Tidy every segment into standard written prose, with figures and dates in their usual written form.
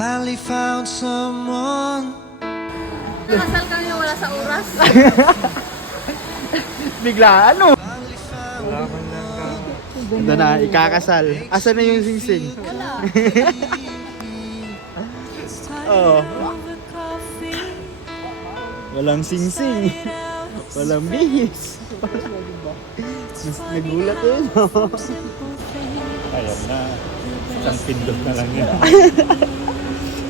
finally found someone. Kasal kami wala sa oras. Bigla ano? Ito na, ikakasal. Asa na yung singsing? Wala. Oh. Walang singsing. Walang bihis. Nagulat yun. Ayan na. Isang pindot na lang yan.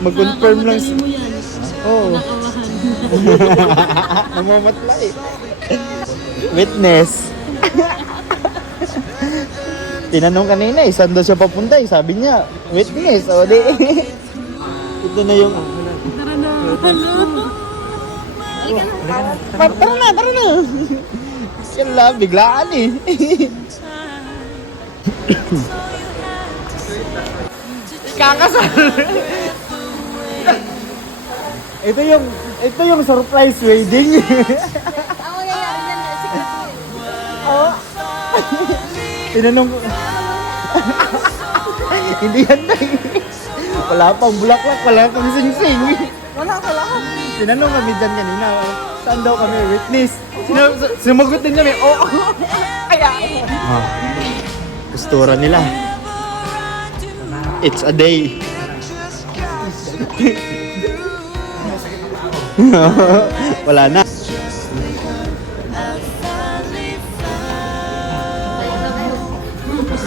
Mag-confirm lang. Nakakamadali mo yan. Oo. Nakawahan. Namamatla eh. Witness. Tinanong kanina eh, saan daw siya papunta eh. Sabi niya, witness. O di. Ito na yung... Tara na. Hello. Tara na, tara na. Kala, biglaan eh. Kakasal. ito yung surprise wedding. Ang mangyayari yan, secret. Oh. Tinanong ko. Hindi yan na eh. Wala pang bulaklak, wala pang singsing. Wala. Tinanong kami dyan kanina, saan daw kami witness? Sumagot din kami, oo. Kaya. Postura nila. It's a day. Wala na.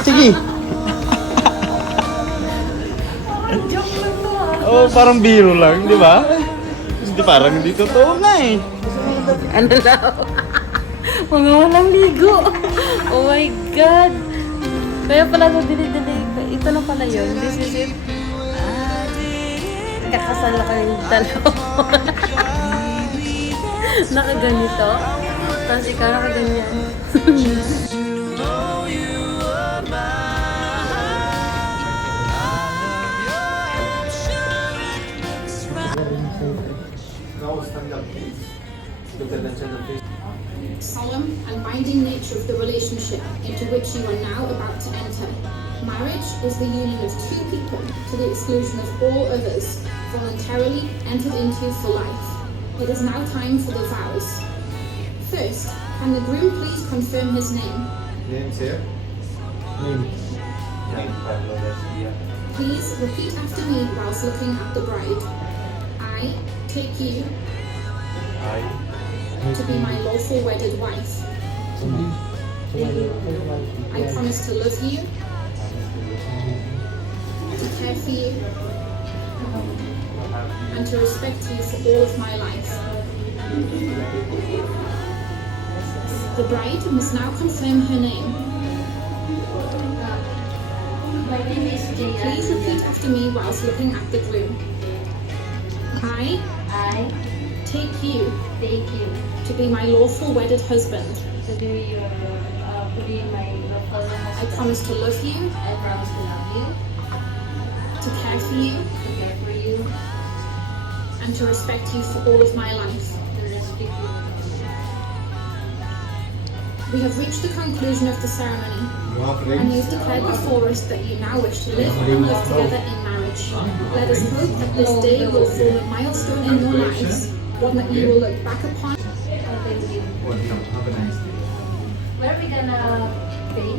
Sige. Oh, parang biro lang, di ba? Hindi parang hindi totoo nga eh. Ano daw? Mga walang ligo. Oh my God. Kaya pala ito dili-dili. Ito na pala yun. This is it. Kakasal na kami dalawa. Nakaganito. Tapos ikaw nakaganyan. Solemn and binding nature of the relationship into which you are now about to enter. Marriage is the union of two people to the exclusion of all others, voluntarily entered into for life. It is now time for the vows. First, can the groom please confirm his name? Name, sir? Name. Pablo Garcia. Please repeat after me whilst looking at the bride. I take you I, to be my lawful wedded wife. I promise to love you, to care for you, and to respect you for all of my life. The bride must now confirm her name. My name is Jaya. Please repeat after me whilst looking at the groom. I I take you take you to be my lawful wedded husband. to be your, to be my lawful I husband. promise to love you, I promise to love you, to care for you, to care for you, and to respect you for all of my life. to respect you. We have reached the conclusion of the ceremony, and you have declared before us that you now wish to live and live together in marriage. Let us hope that this day will form a milestone in your lives, one that you will look back upon. Thank you. Where are we gonna pay?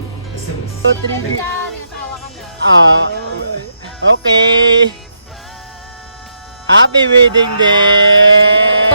Okay. Happy wedding day!